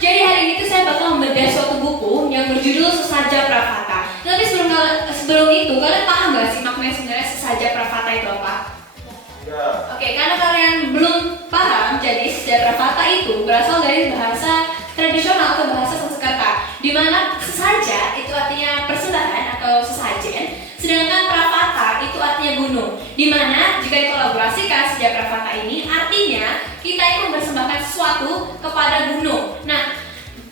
jadi hari ini tuh saya bakal membedah suatu buku yang berjudul Sesaja Pravata. Tapi sebelum itu, kalian paham gak sih maknanya sebenarnya Sesaja Pravata itu apa? Ya. Oke, karena kalian belum paham, jadi Sesaja Pravata itu berasal dari bahasa tradisional atau bahasa Sanskerta, di mana sesaja itu artinya persembahan atau sesajen, sedangkan Pravata itu artinya gunung. Di mana jika dikolaborasikan Sesaja Pravata ini artinya kita itu mempersembahkan sesuatu kepada gunung. Nah,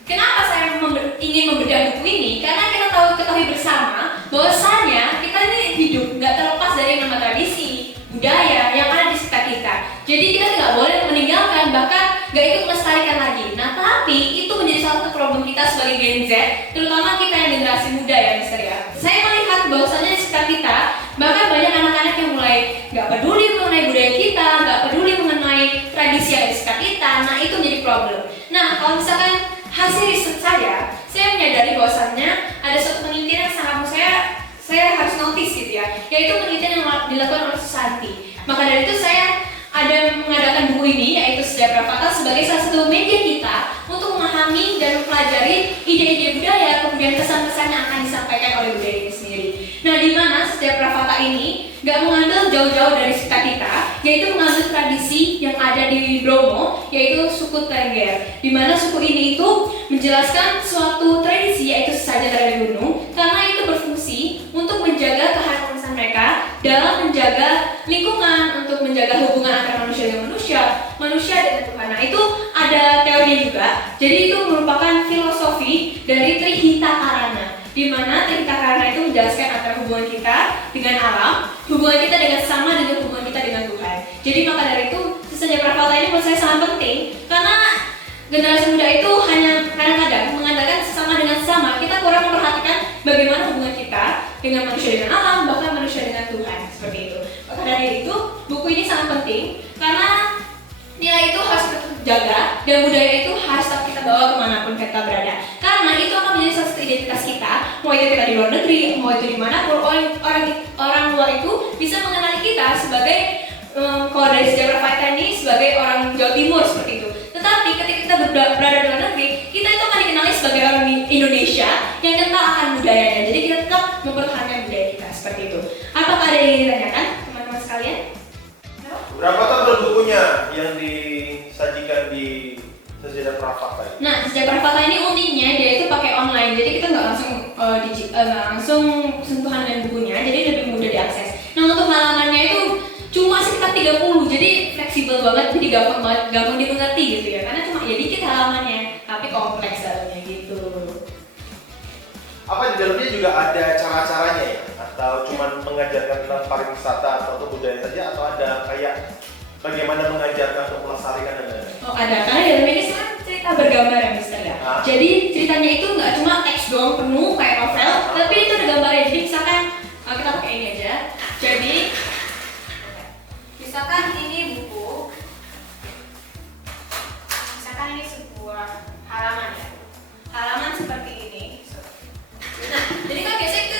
kenapa saya ingin membedah buku ini? Karena kita ketahui bersama bahwasanya kita ini hidup nggak terlepas dari nama tradisi, budaya yang ada di sekitar kita. Jadi kita tidak boleh meninggalkan, bahkan nggak ikut melestarikan lagi. Nah, tapi itu menjadi salah satu problem kita sebagai Gen Z, terutama kita yang generasi muda ya, Mister ya. Saya melihat bahwasanya di sekitar kita bahkan banyak anak-anak yang mulai nggak peduli mengenai budaya kita, nggak peduli mengenai tradisi yang ada di sekitar kita. Nah, itu menjadi problem. Nah, kalau misalkan hasil riset saya menyadari bahwasannya ada suatu penelitian yang sangat menurut saya harus notice gitu ya, yaitu penelitian yang dilakukan oleh Susanti. Maka dari itu saya ada mengadakan buku ini, yaitu Sejarah Pravata, sebagai salah satu media kita untuk memahami dan mempelajari ide-ide budaya, kemudian kesan-kesan yang akan disampaikan oleh budaya ini sendiri. Nah, di mana Sejarah Pravata ini gak mengambil jauh-jauh dari sekitar kita, yaitu mengambil tradisi yang ada di Bromo, yaitu suku Tengger. Di mana suku ini itu menjelaskan suatu tradisi, yaitu sesajen dari gunung, karena itu berfungsi untuk menjaga keharmonisan mereka dalam menjaga lingkungan, untuk menjaga hubungan antara manusia dengan manusia dengan Tuhan. Nah, itu ada teori juga. Jadi itu merupakan filosofi dari Trihita Karana, di mana Trihita Karana itu menjelaskan antara hubungan kita dengan alam, hubungan kita dengan sama, dan hubungan kita dengan Tuhan. Jadi maka dari itu Sesaja Pravata ini menurut saya sangat penting, karena generasi muda itu hanya kadang-kadang mengandalkan sesama dengan sama. Kita kurang memperhatikan bagaimana hubungan kita dengan manusia dengan alam, bahkan manusia dengan Tuhan, seperti itu. Maka dari itu buku ini sangat penting, karena nilai itu harus kita jaga dan budaya itu harus tetap kita bawa kemanapun kita berada, karena itu akan menjadi salah satu identitas kita. Mau itu kita di luar negeri, mau itu dimanapun, orang luar itu bisa mengenali kita sebagai kalau dari Sejarah Pravata ini sebagai orang Jawa Timur, seperti itu. Tetapi ketika kita berada di luar negeri, kita itu akan dikenali sebagai orang Indonesia yang kental akan budayanya. Jadi kita tetap mempertahankan budaya kita, seperti itu. Apakah ada yang ingin ditanyakan teman-teman sekalian? Berapa tahun bukunya yang disajikan di Sejarah Pravata? Nah, Sejarah Pravata ini uniknya dia itu pakai online, jadi kita nggak langsung sentuhan dengan bukunya, jadi lebih mudah diakses. Nah, untuk halamannya itu cuma sekitar 30, jadi fleksibel banget, jadi gampang dimengerti gitu ya, karena cuma ya dikit halamannya, tapi kompleks dalamnya gitu. Apa di dalamnya juga ada cara-caranya ya? Atau cuma mengajarkan tentang pariwisata atau budaya saja, atau ada kayak bagaimana mengajarkan untuk melestarikan dan lain-lain? Oh, ada, karena di dalam ini kan cerita bergambar ya, Mister ya. Jadi ceritanya itu nggak cuma teks doang penuh kayak novel, tapi itu ada gambarnya. Jadi misalkan kita pakai ini aja. Jadi misalkan ini buku, misalkan ini sebuah halaman ya, halaman seperti ini. Nah, jadi kan biasanya itu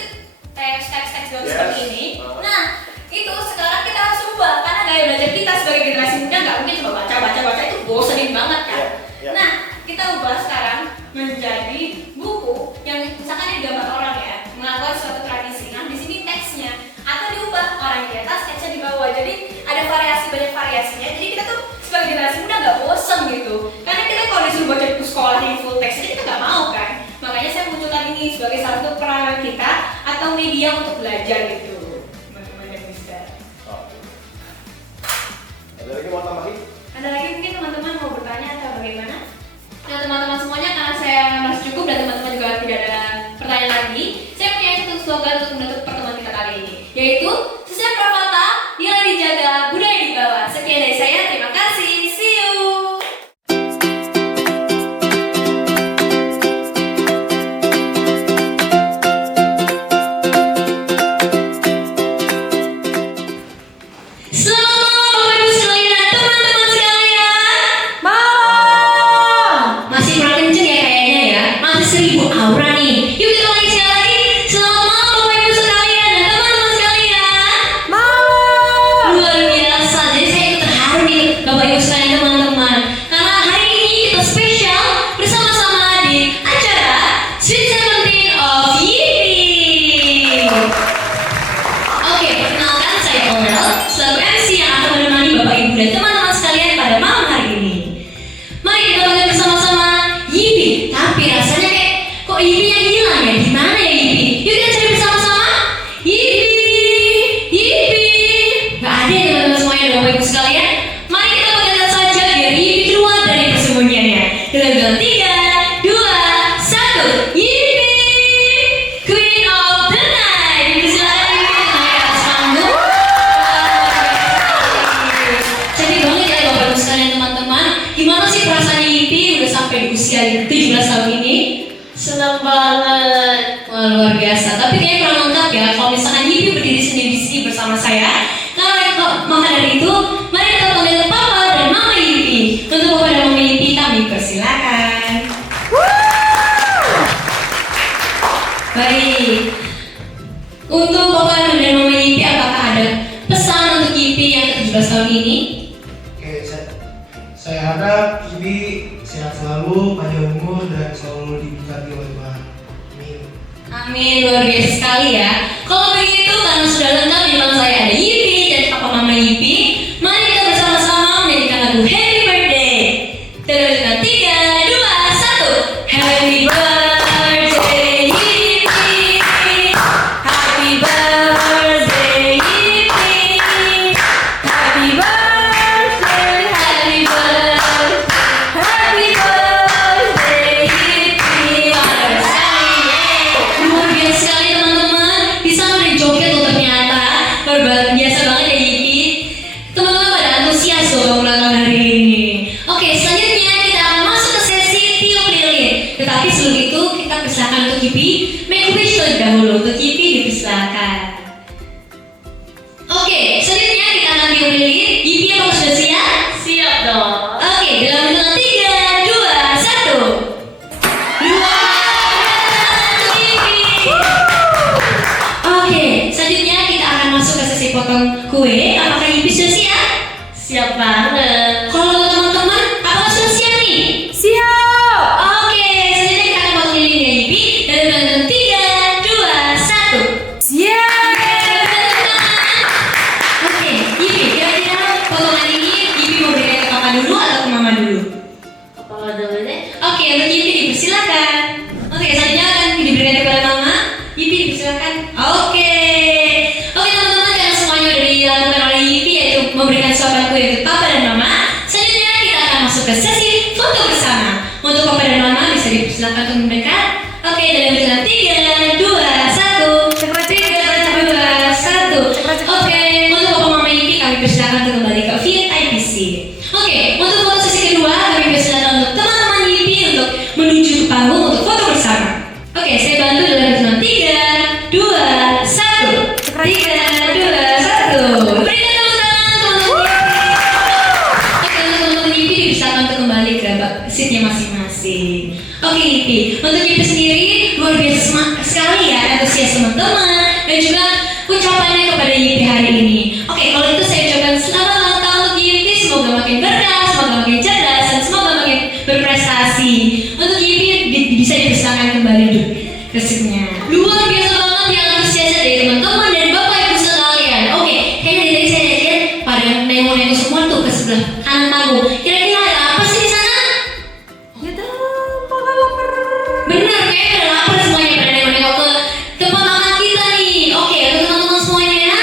teks doang seperti ini. Nah, itu sekarang kita harus ubah, karena gaya belajar kita sebagai generasi muda nggak mungkin cuma baca itu bosenin banget kan. Nah, kita ubah sekarang menjadi buku yang misalkan ini gambar orang ya, mengakui suatu tradisi. Nah, di sini teksnya atau diubah, orang di atas, teksnya di bawah. Jadi ada banyak variasinya. Jadi kita tuh sebagai generasi muda nggak bosen gitu. Karena kita kalau disuruh baca buku sekolah yang full teks, jadi kita nggak mau kan. Makanya saya munculkan ini sebagai salah satu peranan kita atau media untuk belajar gitu, teman-teman dan Mister. Ada lagi mau tambahin? Ada lagi mungkin teman-teman mau bertanya atau bagaimana? Nah, teman-teman semuanya, karena saya merasa cukup dan teman-teman juga tidak ada pertanyaan lagi, saya punya satu slogan untuk menutup pertemuan kita kali ini, yaitu Sejarah Pravata, nilai dijaga, budaya dibawa. Sekian dari saya, terima kasih, see you. 3, 2, 1. Yippee! Queen of the Night. Dipersilakan Yippee untuk naik ke atas panggung. Cantik banget ya Bapak Ibu sekalian teman-teman. Gimana sih perasaan Yippee udah sampai di usia 17 tahun ini? Senang banget. Wah, luar biasa. Tapi kayaknya kurang lengkap ya kalau misalkan Yippee berdiri sendiri di sini bersama saya. Maka dari itu, mari kita panggil Papa dan Mama Yippee. Untuk Papa dan Mama Yippee kami persilakan. Baik. Untuk Papa dan Mama Yippee, apakah ada pesan untuk Yippee yang ke-17 tahun ini? Oke, saya harap Ibi sehat selalu, panjang umur, dan selalu diberkati oleh Tuhan. Amin. Amin, luar biasa sekali ya. Kalau begitu, karena sudah lengkap di belakang saya ada Yippee dan Papa Mama Yippee, mari kita bersama-sama menyanyikan lagu Happy Birthday. Dengan 3, 2, 1. Happy birthday Yippee, Happy birthday Yippee, Happy birthday, Happy birthday, Happy birthday Yippee. Luar biasa sekali teman-teman. Di sana udah joget loh ternyata. Luar biasa banget ya Yippee. Teman-teman pada antusias loh ulang tahun hari ini. Oke, selanjutnya kita akan masuk ke sesi tiup lilin. Tetapi sebelum itu kita persilakan untuk Yippee make a wish terlebih dahulu. Untuk Yippee dipersilakan. Oke, selanjutnya kita akan tiup lilin. Yippee apakah sudah siap? Siap dong. Oke, dalam hitungan 3, 2, 1. Oke, selanjutnya kita akan masuk ke sesi potong kue. Apakah Yippee sudah siap? Siap banget. Kalau teman-teman, apakah sudah siap nih? Siap. Oke, selanjutnya kita akan potong lilin ya Yippee. Dan dalam 3, 2, 1. Siap. Oke, Yippee, kira-kira potongan ini Yippee mau berikan ke papa dulu atau ke mama dulu? Apa dulu deh? Oke, untuk Yippee dipersilakan. Oke, selanjutnya akan diberikan kepada mama. Yippee dipersilakan. Oke, teman-teman, karena semuanya udah dilakukan oleh Yippee, yaitu memberikan suapan kue untuk papa dan mama. Selanjutnya kita akan masuk ke sesi foto bersama. Untuk papa dan mama bisa dipersilakan untuk mendekat. Oke, dalam hitungan 3, 2, 1. 3, 2, 1. Oke, untuk papa mama Yippee kami persilakan untuk kembali ke VIP seat. Oke, untuk foto sesi kedua kami persilakan untuk teman-teman Yippee untuk menuju ke panggung untuk foto bersama. Oke, saya bantu dalam hitungan 3, 2, 1. 3, 2, 1. Berikan tepuk tangan teman-teman Yippee. Oke, untuk teman-teman Yippee dipersilakan untuk kembali ke seatnya masing-masing. Oke Yippee, untuk Yippee sendiri luar biasa sekali ya antusias teman-teman dan juga ucapannya kepada Yippee hari ini. Oke, kalau itu saya ucapkan selamat ulang tahun untuk Yippee. Semoga makin berkah, semoga makin cerdas, dan semoga makin berprestasi. Untuk Yippee bisa dipersilakan kembali ke seatnya. Luar biasa banget yang antusiasnya dari teman-teman dan bapak ibu sekalian. Oke, kayaknya dari tadi saya lihat pada nengok-nengok semua tuh ke sebelah kanan panggung. Kira-kira ada apa sih di sana? Nggak tahu. Papa lapar. Bener, kayaknya pada lapar semuanya pada nengok-nengok ke tempat makan kita nih. Oke, untuk teman-teman semuanya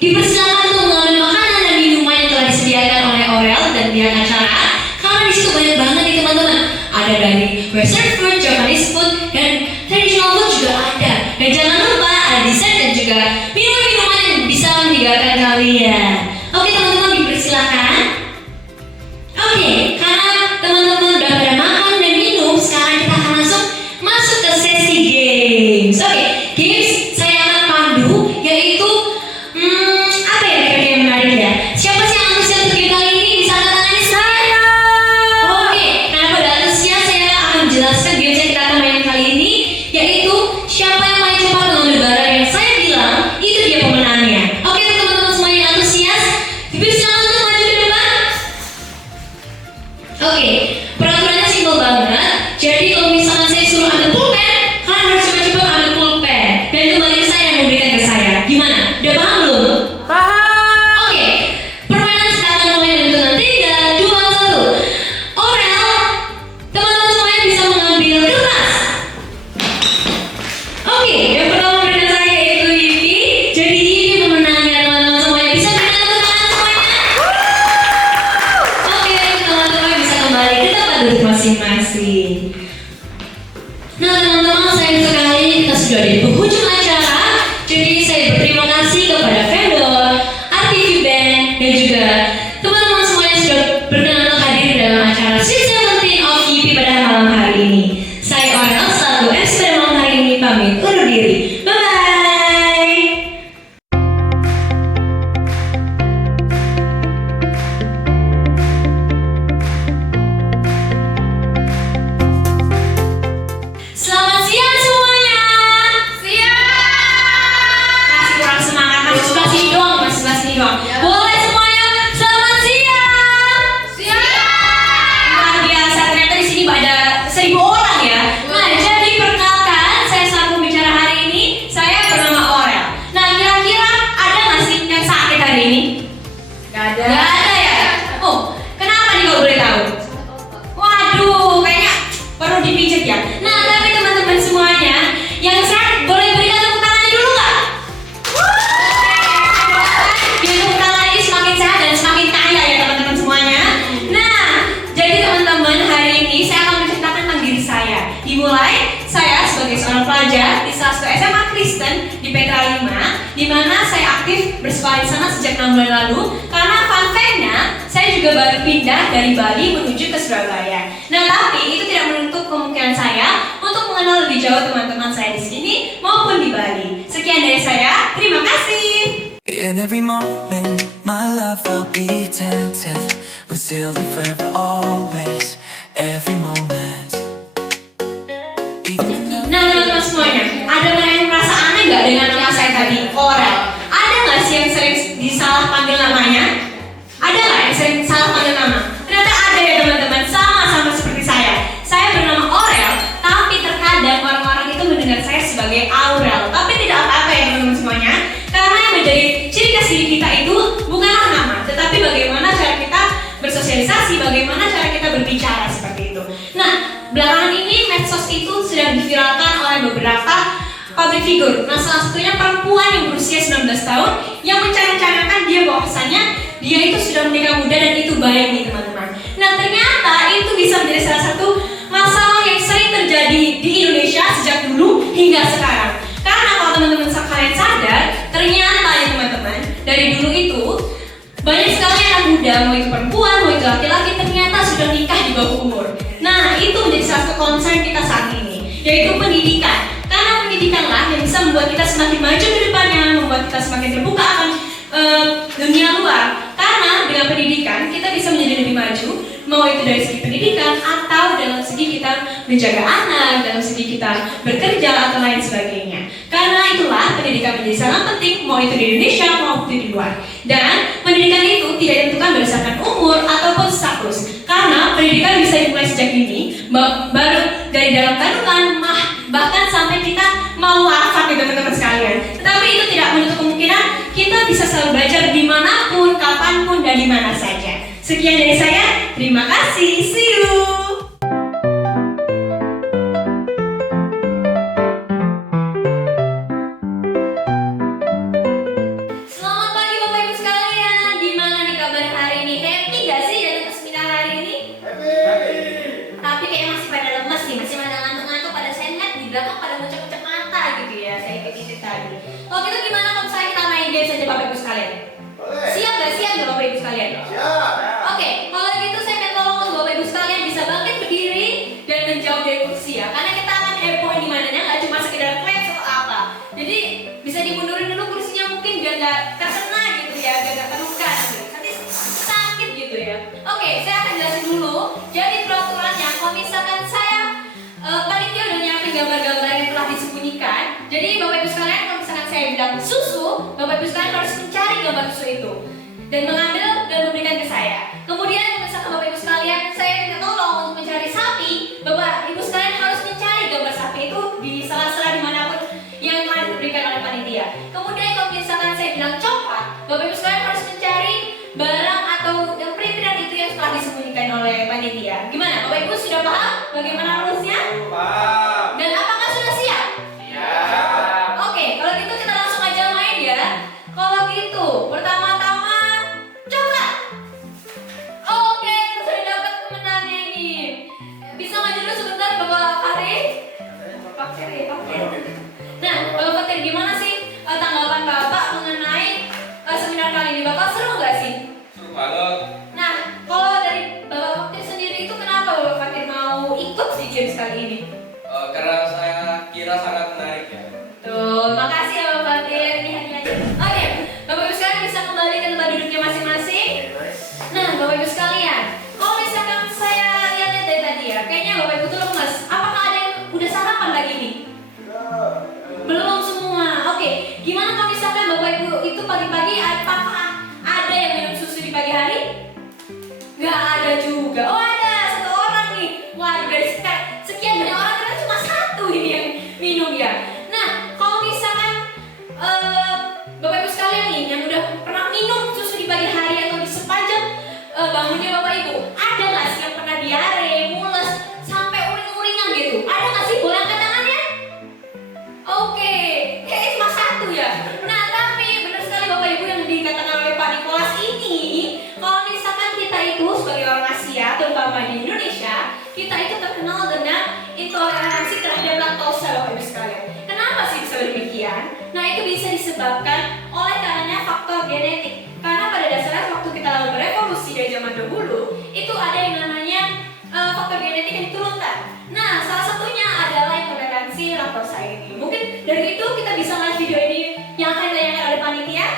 dipersilakan untuk mengambil makanan dan minuman yang telah disediakan oleh Orel dan pihak acara. Karena di situ banyak banget nih teman-teman. Ada dari Western food, Japanese food, dan traditional food juga ada. Dan jangan lupa ada dessert dan juga minuman-minuman yang bisa menyegarkan kalian. Oke teman-teman dipersilakan. Oke, karena teman-teman udah pada makan dan minum, sekarang kita akan langsung masuk ke sesi games. Oke, games saya akan pandu, yaitu apa ya kira-kira yang menarik ya? Siapa sih yang antusias untuk game kali ini? Bisa angkat tangannya saya. Oke, karena pada antusias saya akan menjelaskan games yang kita akan main kali ini, yaitu siapa yang paling cepat mengambil barang yang saya bilang, itu dia pemenangnya. Oke, teman-teman semuanya yang antusias, dipersilakan untuk maju ke depan. Oke, peraturannya simpel banget. Jadi kalau misalkan saya suruh ambil pulpen, kalian harus cepat-cepat ambil pulpen dan kembali ke saya dan memberikan ke saya. Gimana? Udah paham belum? Paham. Oke, permainan kita akan mulai dengan hitungan 3, 2, 1. Orel, teman-teman semuanya bisa mengambil kertas. Oke, yang pertama memberikan saya yaitu Yippee. Jadi Yippee pemenangnya teman-teman semuanya. Bisa berikan tepuk tangan semuanya. Oke, teman-teman bisa kembali ke tempat duduk masing-masing. Nah teman-teman, sayang sekali kita sudah di penghujung acara. Jadi saya berterima kasih kepada vendor, RTV Band, dan juga teman-teman semuanya yang sudah berkenan untuk hadir dalam acara Sweet Seventeen of YIPI pada malam hari ini. Saya Orel, selaku MC pada malam hari ini pamit undur diri. Bye-bye. Selamat siang semuanya. Masih kurang semangat, masih sebelah sini doang, masih sebelah sini doang. Boleh semuanya, selamat siang. Luar biasa, ternyata di sini ada 1000 orang ya. Nah, jadi perkenalkan, saya selaku pembicara hari ini, saya bernama Orel. Nah, kira-kira ada nggak sih yang sakit hari ini? Gak ada. Nggak ada ya? Oh, kenapa nih kalau boleh tahu? Waduh, kayaknya perlu dipijat ya. Nah, tapi teman-teman semuanya yang sehat boleh berikan tepuk tangannya dulu nggak? Biar tepuk tangan ini semakin sehat dan semakin kaya ya teman-teman semuanya. Nah, jadi teman-teman hari ini saya akan menceritakan tentang diri saya. Dimulai saya sebagai seorang pelajar di salah satu SMA Kristen di Petra 5, di mana saya aktif bersekolah di sana sejak 6 bulan lalu. Karena fun fact-nya, saya juga baru pindah dari Bali menuju ke Surabaya. Nah, tapi itu tidak menutup kemungkinan saya untuk mengenal lebih jauh teman-teman saya di sini maupun di Bali. Sekian dari saya, terima kasih. In every moment, my love will be tempted, but still and forever always, every moment. Even though Nah, teman-teman semuanya, ada yang merasa aneh nggak dengan nama saya tadi, Orel? Ada nggak sih yang sering disalah panggil namanya? Ada nggak yang sering salah panggil nama? Ternyata ada ya teman-teman, sama seperti saya. Saya bernama Orel, tapi terkadang orang-orang itu mendengar saya sebagai Aurel. Tapi tidak apa-apa ya teman-teman semuanya, karena yang menjadi ciri khas diri kita itu bukanlah nama, tetapi bagaimana cara kita bersosialisasi, bagaimana cara kita berbicara seperti itu. Nah, belakangan ini medsos itu sedang diviralkan oleh beberapa public figure. Nah, salah satunya perempuan yang berusia 19 tahun yang mencari-carikan dia bahwasannya dia itu sudah menikah muda dan itu baik nih teman-teman. Nah, ternyata itu bisa menjadi salah satu masalah yang sering terjadi di Indonesia sejak dulu hingga sekarang. Karena kalau teman-teman kalian sadar, ternyata ya teman-teman, dari dulu itu banyak sekali anak muda, mau itu perempuan, mau itu laki-laki, ternyata sudah nikah di bawah umur. Nah, itu menjadi salah satu concern kita saat ini, yaitu pendidikan. Karena pendidikanlah yang bisa membuat kita semakin maju ke depannya, membuat kita semakin terbuka akan dunia luar. Karena dengan pendidikan kita bisa menjadi lebih maju, mau itu dari segi pendidikan atau dalam segi kita menjaga anak, dalam segi kita bekerja atau lain sebagainya. Karena itulah pendidikan menjadi sangat penting, mau itu di Indonesia maupun di luar. Dan pendidikan itu tidak ditentukan berdasarkan umur ataupun status. Karena pendidikan bisa dimulai sejak dini, baru dari dalam kandungan, bahkan sampai kita mau wafat gitu teman-teman sekalian. Tetapi itu tidak menutup kemungkinan kita bisa selalu belajar dimanapun, kapanpun, dan dimana saja. Sekian dari saya, terima kasih, see you. Selamat pagi Bapak Ibu sekalian. Gimana nih kabar hari ini? Happy gak sih datang ke seminar hari ini? Tapi kayak masih pada lemes nih, masih pada ngantuk-ngantuk, pada saya lihat di belakang pada ngucap-ngucap mata gitu ya. Saya ikut-ikut tadi. Kalau gitu gimana kalau misalnya kita main game saja Bapak Ibu sekalian? Siap gak? Siap gak Bapak Ibu sekalian? Oke, kalau gitu saya minta tolong Bapak Ibu sekalian bisa bangkit berdiri dan menjauh dari kursi ya. Karena kita akan heboh di mananya, nggak cuma sekedar clap atau apa. Jadi bisa dimundurin dulu kursinya mungkin biar nggak terkena gitu ya, biar nggak terluka nanti sakit gitu ya. Oke, saya akan jelasin dulu. Jadi peraturannya, kalau misalkan saya panitia udah nyiapin gambar-gambar yang telah disembunyikan. Jadi Bapak Ibu sekalian, kalau misalkan saya bilang susu, Bapak Ibu sekalian harus mencari gambar susu itu dan mengambil dan memberikan ke saya. Kemudian kalau misalkan Bapak Ibu sekalian, saya minta tolong untuk mencari sapi, Bapak Ibu sekalian harus mencari gambar sapi itu di sela-sela dimanapun yang telah diberikan oleh panitia. Kemudian kalau misalkan saya bilang coklat, Bapak Ibu sekalian harus mencari barang atau yang perintilan itu yang telah disembunyikan oleh panitia. Gimana? Bapak Ibu sudah paham bagaimana rules-nya? Dan apakah sudah siap? Oke, kalau gitu kita langsung aja main ya. Kalau gitu, pertama-tama coklat. Oke, kita sudah dapat pemenangnya ini. Bisa maju dulu sebentar Gimana sih tanggapan Bapak mengenai seminar kali ini? Bapak seru nggak sih? Seru banget. Nah, kalau dari Bapak Fakir sendiri itu kenapa Bapak Fakir mau ikut SEA Games kali ini? Karena saya kira sangat menarik ya. Tuh, makasih ya Bapak Fakir. Ini hadiahnya. Oke, Bapak Ibu sekalian bisa kembali ke tempat duduknya masing-masing. Nah, Bapak Ibu sekalian, kalau misalkan saya lihat dari tadi ya, kayaknya Bapak Ibu tuh lemes. Apakah ada yang udah sarapan pagi ini? Belum semua. Oke, gimana kalau misalkan Bapak Ibu itu pagi-pagi apakah ada yang minum susu di pagi hari? Gak ada juga. Oh ada, satu orang nih. Waduh, dari sekian banyak orang ternyata cuma satu ini yang minum ya. Nah, kalau misalkan Bapak Ibu sekalian nih yang udah pernah minum susu di pagi hari atau di sepanjang bangunnya Bapak Ibu, ada nggak sih yang pernah diare, mules, sampai uring-uringan gitu? Ada nggak sih? Boleh angkat tangannya? Oke, kayaknya cuma satu ya. Nah, tapi benar sekali Bapak Ibu yang dikatakan oleh Pak Nikolas ini, kalau misalkan kita itu sebagai orang Asia, terutama di Indonesia, kita itu terkenal dengan intoleransi terhadap laktosa, Bapak Ibu sekalian. Kenapa sih bisa demikian? Nah, itu bisa disebabkan oleh karenanya faktor genetik. Karena pada dasarnya waktu kita lalu berevolusi dari zaman dahulu, itu ada yang namanya faktor genetik yang diturunkan. Nah, salah satunya adalah intoleransi laktosa ini. Mungkin dari itu kita bisa lihat video ini yang akan ditanyakan oleh panitia.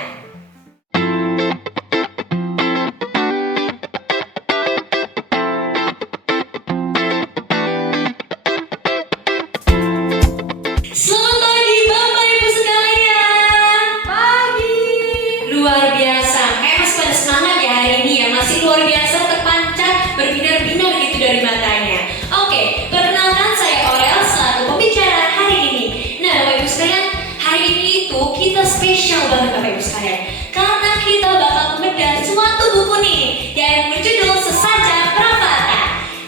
Selamat pagi Bapak Ibu sekalian. Pagi. Luar biasa. Kayak masih pada semangat ya hari ini ya. Masih luar biasa terpancar berbinar-binar gitu dari matanya. Oke, perkenalkan saya Aurel selaku pembicara hari ini. Nah, Bapak Ibu sekalian, hari ini itu kita spesial banget Bapak Ibu sekalian. Karena kita bakal membedah suatu buku nih yang berjudul Sesaja Pravata.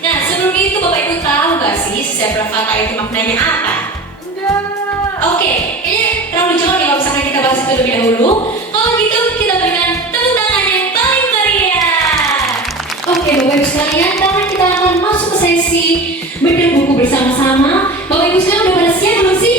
Nah, sebelum itu Bapak Ibu tahu gak sih Sesaja Pravata itu maknanya apa? Oke, kayaknya terlalu jauh nih kalau misalkan kita bahas itu lebih dahulu. Kalau gitu kita berikan tepuk tangan yang paling meriah. Oke, Bapak Ibu sekalian, karena kita akan masuk ke sesi bedah buku bersama-sama. Bapak Ibu sekalian udah pada siap belum sih?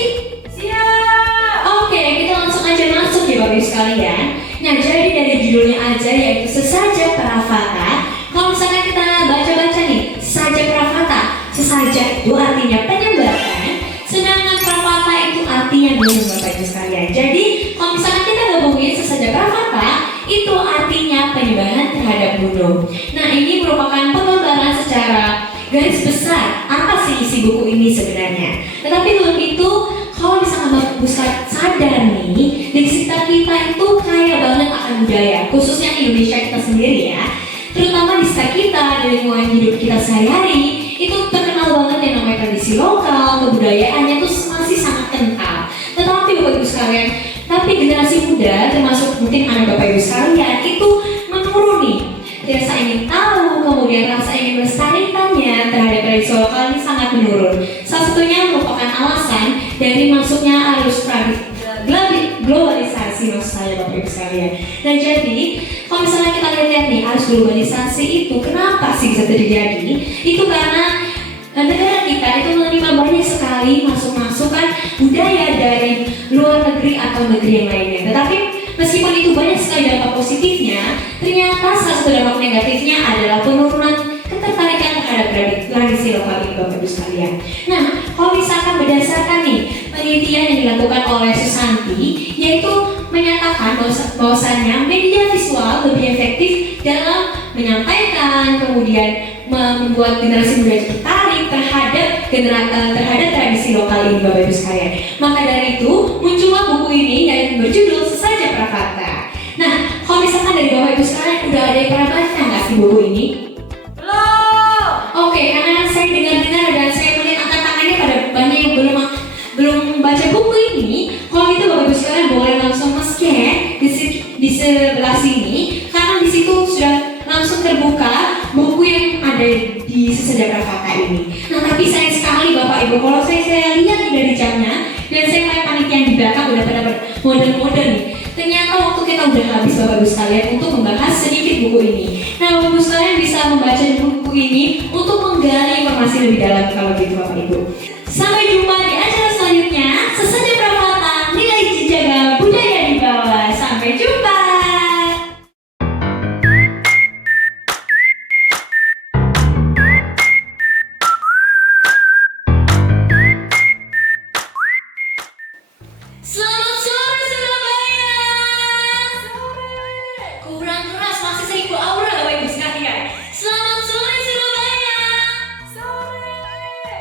Siap. Oke, kita langsung aja masuk ya Bapak Ibu sekalian. Nah, jadi dari judulnya aja yaitu Sesaja Pravata. Kalau misalkan kita baca-baca nih, Sesaja Pravata, sesaja itu artinya penyebaran. Sedangkan Pravata itu artinya gunung Bapak Ibu sekalian. Jadi kalau misalkan kita gabungin Sesaja Pravata, itu artinya penyebaran terhadap gunung. Nah, ini merupakan penggambaran secara garis besar apa sih isi buku ini sebenarnya. Tetapi belum itu, kalau misalkan Bapak Ibu sadar nih, di sekitar kita itu kaya banget akan budaya, khususnya Indonesia kita sendiri ya. Terutama di sekitar kita, di lingkungan hidup kita sehari-hari, itu terkenal banget yang namanya tradisi lokal, kebudayaannya itu masih sangat kental. Tetapi Bapak Ibu sekalian, tapi generasi muda, termasuk mungkin anak Bapak Ibu sekalian, itu menurun nih. Rasa ingin tahu, kemudian rasa ingin melestarikannya terhadap tradisi lokal ini sangat menurun. Salah satunya merupakan alasan dari masuknya arus globalisasi maksud saya Bapak Ibu sekalian. Nah jadi, kalau misalnya kita lihat nih arus globalisasi itu kenapa sih bisa terjadi? Itu karena negara kita itu menerima banyak sekali masukan budaya dari luar negeri atau negeri yang lainnya. Tetapi meskipun itu banyak sekali dampak positifnya, ternyata salah satu dampak negatifnya adalah penurunan ketertarikan terhadap tradisi lokal ini Bapak Ibu sekalian. Nah, kalau misalkan berdasarkan nih penelitian yang dilakukan oleh Susanti, yaitu menyatakan bahwasannya media visual lebih efektif dalam menyampaikan, kemudian membuat generasi muda tertarik terhadap tradisi lokal ini Bapak Ibu sekalian. Maka dari itu muncullah buku ini yang berjudul Sesaja Pravata. Nah, kalau misalkan dari Bapak Ibu sekalian udah ada yang pernah baca nggak sih buku ini? Belum. Oke, karena saya dengar-dengar dan saya melihat angkat tangannya pada banyak yang belum baca buku ini. Kalau gitu Bapak Ibu sekalian boleh langsung scan di sebelah sini, karena di situ sudah langsung terbuka buku yang ada di Sesaja Pravata ini. Nah, tapi sayang sekali Bapak Ibu, kalau saya lihat dari jamnya dan saya melihat panitia di belakang udah pada model-model nih. Ternyata waktu kita udah habis Bapak Ibu sekalian untuk membahas sedikit buku ini. Nah, Bapak Ibu sekalian bisa membaca buku ini untuk menggali informasi lebih dalam kalau gitu Bapak Ibu. Sampai jumpa di acara selanjutnya. Sesaja Pravata, nilai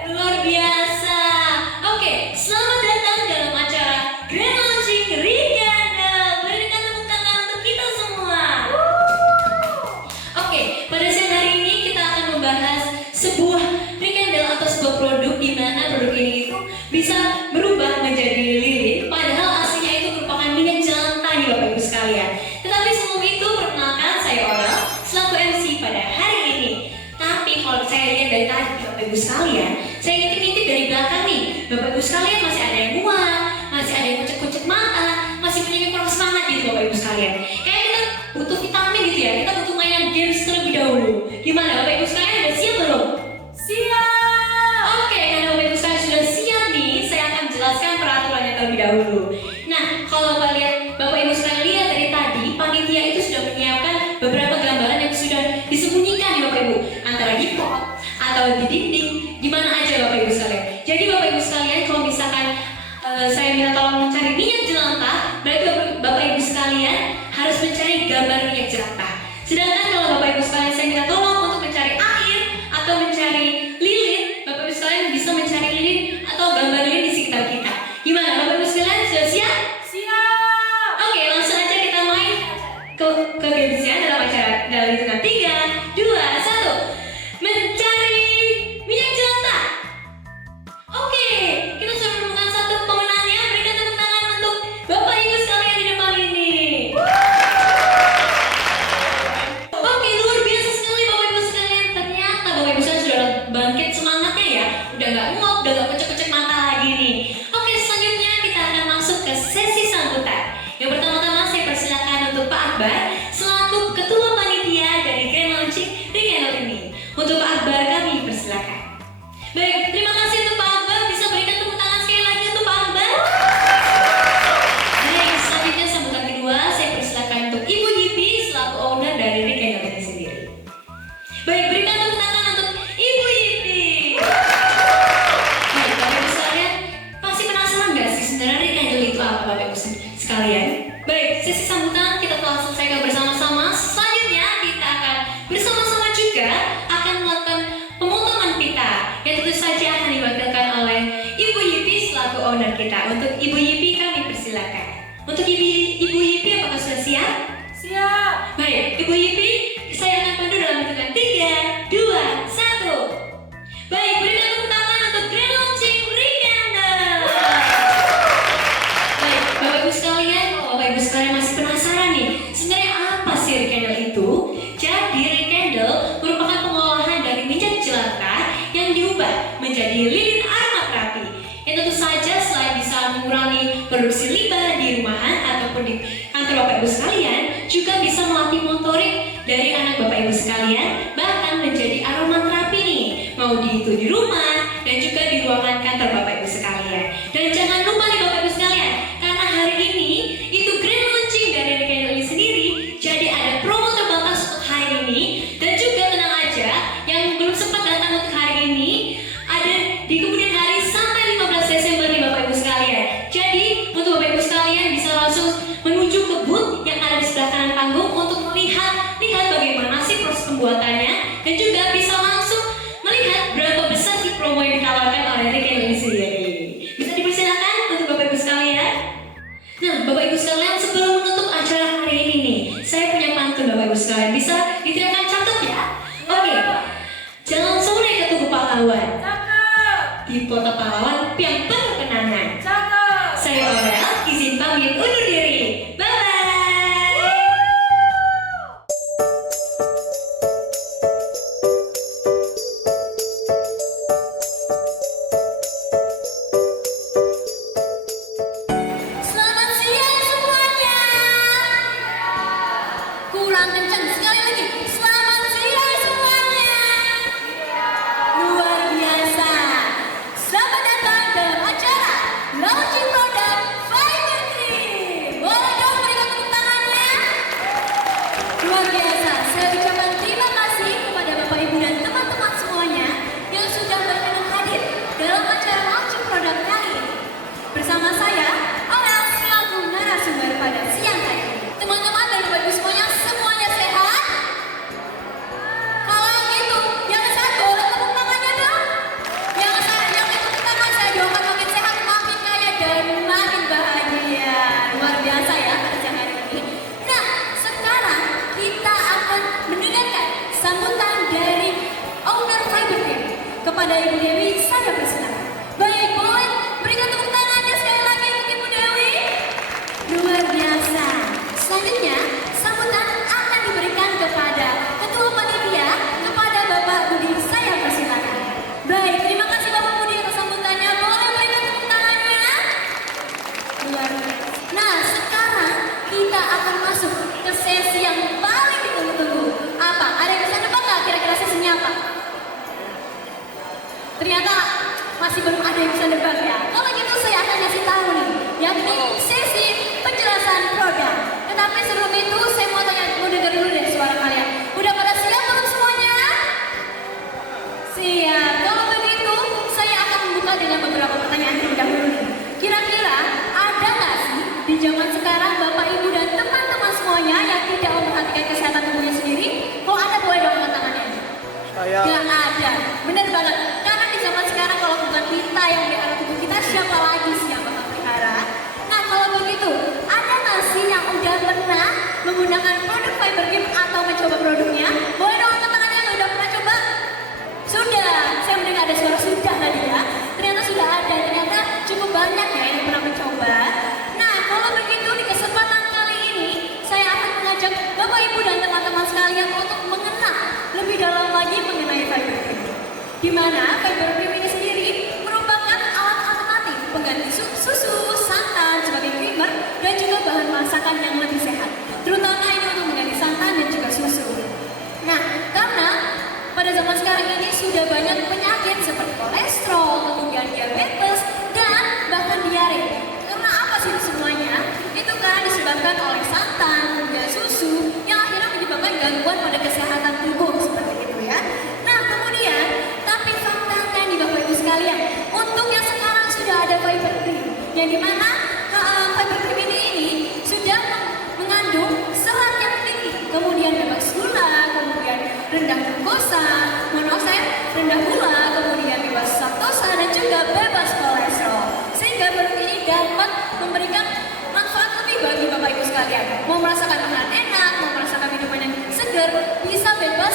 Luar biasa. Oke, selamat datang dalam acara Grand Launching Rikandel. Berikan tepuk tangan untuk kita semua. Oke, pada siang hari ini kita akan membahas sebuah Rikandel atau sebuah produk di mana produk ini itu bisa berubah menjadi lilin, padahal aslinya itu merupakan minyak jelantah nih Bapak Ibu sekalian. Tetapi sebelum itu perkenalkan saya Oral selaku MC pada hari ini. Tapi kalau saya lihat dari tadi Bapak Ibu sekalian, saya ngintip-ngintip dari belakang nih, Bapak Ibu sekalian masih ada yang mual, masih ada yang kucek-kucek mata, masih punya kurang semangat gitu Bapak Ibu sekalian. Kayak kita butuh vitamin gitu ya, kita butuh mainan games terlebih dahulu. Gimana Bapak Ibu sekalian, udah siap belum? Siap! Oke, karena Bapak Ibu sekalian sudah siap nih, saya akan jelaskan peraturannya terlebih dahulu. Nah, kalau Bapak Ibu sekalian lihat dari tadi, panitia itu sudah menyiapkan beberapa gambaran yang sudah disembunyikan nih Bapak Ibu, antara di pot atau di dinding, di mana aja Bapak Ibu sekalian. Jadi Bapak Ibu sekalian, kalau misalkan saya minta tolong mencari minyak jelantah, berarti Bapak Ibu sekalian harus mencari gambar minyak jelantah. Sedangkan kalau Bapak Ibu sekalian saya minta tolong untuk mencari air atau mencari lilin, Bapak Ibu sekalian bisa mencari lilin atau gambar lilin di sekitar kita. Gimana Bapak Ibu sekalian, sudah siap? Siap! Oke, langsung aja kita main ke gamesnya dalam hitungan 3, 2, 1. Mencari minyak jelantah. Oke, kita sudah menemukan satu pemenangnya. Berikan tepuk tangan untuk Bapak Ibu sekalian di depan ini. Oke, luar biasa sekali Bapak Ibu sekalian. Ternyata Bapak Ibu sekalian sudah bangkit semangatnya ya. Udah nggak nguap, udah nggak kecek-kecek mata lagi nih. Oke, selanjutnya kita akan masuk ke sesi sambutan. Yang pertama-tama saya persilakan untuk Pak Akbar selaku Ketua Panitia dari Grand Launching Rikandel ini. Untuk Pak Akbar kami persilakan. Baik, terima kasih untuk Pak Akbar. Bisa berikan tepuk tangan sekali lagi untuk Pak Akbar. Baik, selanjutnya sambutan kedua saya persilakan untuk Ibu Yipi selaku owner dari Rikandel ini sendiri. Baik, berikan tepuk tangan untuk Ibu Yipi. Baik, Bapak Ibu sekalian, pasti penasaran nggak sih sebenarnya Rikandel itu apa Bapak Ibu sekalian? Baik, sesi sambutan kita telah selesaikan bersama-sama. Selanjutnya kita akan bersama-sama juga akan melakukan pemotongan pita yang tentu saja akan diwakilkan oleh Ibu Yipi selaku owner kita. Untuk Ibu Yipi kami persilakan. Untuk Ibu Yipi apakah sudah siap? Siap. Baik, Ibu Yipi saya akan pandu dalam hitungan 3, 2, 1. Baik, berikan tepuk tangan untuk Grand Launching Rikandel. Baik, Bapak Ibu sekalian, kalau Bapak Ibu sekalian masih penasaran nih, sebenarnya apa sih Rikandel itu? Jadi Rikandel merupakan pengolahan dari minyak jelantah yang diubah menjadi lilin aromaterapi. Yang tentu saja selain bisa mengurangi produksi limbah di rumahan ataupun di kantor Bapak Ibu sekalian, juga bisa melatih motorik dari anak Bapak Ibu sekalian, bahkan menjadi aromaterapi nih, mau di rumah dan juga di ruangan kantor Bapak Ibu sekalian. Dan jangan lupa nih Bapak Ibu sekalian, karena hari ini itu Grand Launching dari Rikandel ini sendiri, jadi ada promo terbatas untuk hari ini. Dan juga tenang aja, yang belum sempat datang untuk hari ini, ada di kemudian hari sampai 15 Desember nih Bapak Ibu sekalian. Jadi untuk Bapak Ibu sekalian bisa langsung menuju ke booth yang ada di sebelah kanan panggung untuk melihat bagaimana sih proses pembuatannya, dan juga bisa langsung melihat berapa besar sih promo yang ditawarkan oleh Rikandel ini sendiri. Bisa dipersilakan untuk Bapak Ibu sekalian. Nah, Bapak Ibu sekalian, sebelum menutup acara hari ini nih, saya punya pantun Bapak Ibu sekalian. Bisa diteriakkan catat ya? Oke. Jalan sore ke Tugu Pahlawan. Di Kota Pahlawan yang penuh kenangan. Saya Aurel, izin pamit undur diri. Bye. Selamat siang semuanya. Kurang kencang sekali lagi. Selamat siang semuanya. Luar biasa. Selamat datang dalam acara kepada Ibu Dewi, saya persilakan. Baik, boleh berikan tepuk tangannya sekali lagi untuk Ibu Dewi. Luar biasa. Selanjutnya, sambutan akan diberikan kepada Ketua Panitia, kepada Bapak Budi, saya persilakan. Baik, terima kasih Bapak Budi atas sambutannya. Boleh berikan tepuk tangannya. Luar biasa. Nah, sekarang kita akan masuk ke sesi yang paling ditunggu-tunggu. Apa? Ada yang bisa nebak nggak kira-kira sesinya apa? Ternyata masih belum ada yang bisa nebak ya. Kalau gitu saya akan kasih tahu nih, yakni sesi penjelasan produk. Tetapi sebelum itu saya mau dengar dulu deh suara kalian. Udah pada siap belum semuanya? Siap. Kalau begitu saya akan membuka dengan beberapa pertanyaan terlebih dahulu nih. Kira-kira ada nggak sih di zaman sekarang Bapak Ibu dan teman-teman semuanya yang tidak memperhatikan kesehatan tubuhnya sendiri? Kalau ada boleh dong angkat tangannya. Nggak ada. Bener banget. Karena di zaman sekarang kalau bukan kita yang melihara tubuh kita, siapa lagi sih yang bakal melihara? Nah kalau begitu, ada nggak sih yang udah pernah menggunakan produk Fiber Cream atau mencoba produknya? Boleh dong angkat tangannya yang udah pernah coba? Sudah. Saya mendengar ada suara sudah tadi ya. Ternyata sudah ada. Ternyata cukup banyak ya yang pernah mencoba. Nah kalau begitu di kesempatan kali ini saya akan mengajak Bapak Ibu dan teman-teman sekalian untuk mengenal lebih dalam lagi mengenai Fiber Cream. Di mana Fiber Cream ini sendiri merupakan alat alternatif pengganti susu, santan sebagai creamer dan juga bahan masakan yang lebih sehat. Terutama ini untuk mengganti santan dan juga susu. Nah, karena pada zaman sekarang ini sudah banyak penyakit seperti kolesterol, kemudian diabetes, dan bahkan diare. Karena apa sih semuanya? Itu karena disebabkan oleh santan dan susu yang akhirnya menyebabkan gangguan pada kesehatan tubuh seperti itu ya. Nah kemudian, tapi faktanya nih Bapak Ibu sekalian, untuk yang sekarang sudah ada Fiber Cream, yang dimana Fiber Cream ini sudah mengandung serat yang tinggi, kemudian bebas gula, kemudian rendah glukosa, rendah gula, kemudian bebas laktosa dan juga bebas kolesterol. Sehingga produk ini dapat memberikan manfaat lebih bagi Bapak Ibu sekalian. Mau merasakan makanan enak, mau merasakan minuman yang segar, bisa bebas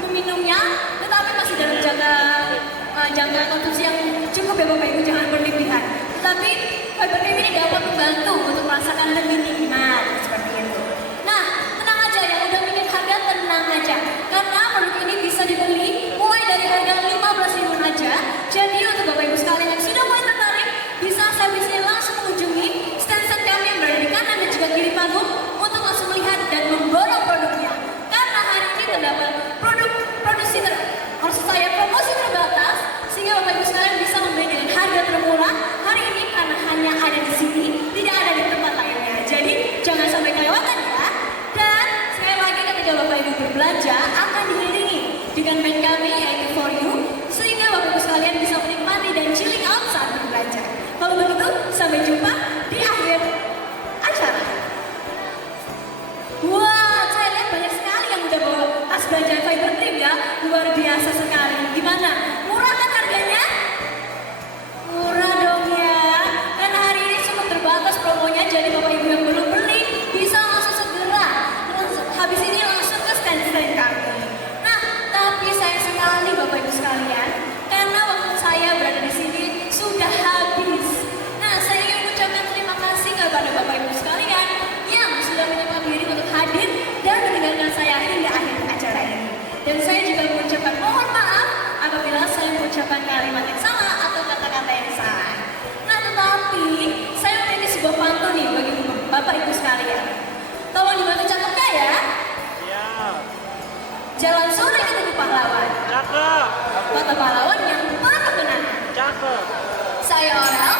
meminumnya, tetapi masih dalam jangka konsumsi yang cukup ya Bapak Ibu, jangan berlebihan. Tetapi Fiber Cream ini dapat membantu untuk merasakan lebih nikmat seperti itu. Nah, tenang aja yang udah mikir harga, tenang aja. Karena produk ini bisa dibeli mulai dari harga 15.000 aja. Jadi untuk Bapak Ibu sekalian yang sudah mulai tertarik, bisa saya bisa langsung mengunjungi stand-stand kami yang berada di kanan dan juga kiri panggung untuk langsung melihat dan memborong produknya. Karena hari ini terdapat promosi terbatas, sehingga Bapak Ibu sekalian bisa membeli dengan harga termurah hari ini karena hanya ada di sini, tidak ada di tempat lainnya. Jadi jangan sampai kelewatan ya. Dan sekali lagi ketika Bapak Ibu berbelanja akan diiringi dengan band kami yaitu For You, sehingga Bapak Ibu sekalian bisa menikmati dan chilling out saat berbelanja. Kalau begitu, sampai jumpa di akhir acara. Wah, saya lihat banyak sekali yang udah bawa tas belanja Fiber Cream ya. Luar biasa sekali. Gimana? Murah kan harganya? Murah dong ya. Karena hari ini cukup terbatas promonya, jadi Bapak Ibu yang belum beli bisa langsung segera habis ini langsung ke stand-stand kami. Nah, tapi sayang sekali Bapak Ibu sekalian, karena waktu saya berada di sini sudah habis. Nah, saya ingin mengucapkan terima kasih kepada Bapak Ibu sekalian yang sudah menyempatkan diri untuk hadir dan mendengarkan saya hingga akhir acara ini. Dan saya juga mengucapkan mohon maaf apabila saya mengucapkan kalimat yang salah atau kata-kata yang salah. Nah, tetapi saya memiliki sebuah pantun nih bagi Bapak Ibu sekalian. Tolong dibantu catatnya ya. Iya. Jalan sore ke Tugu Pahlawan. Cakep. Kota pahlawan yang penuh kenangan. Cakep. Saya Oral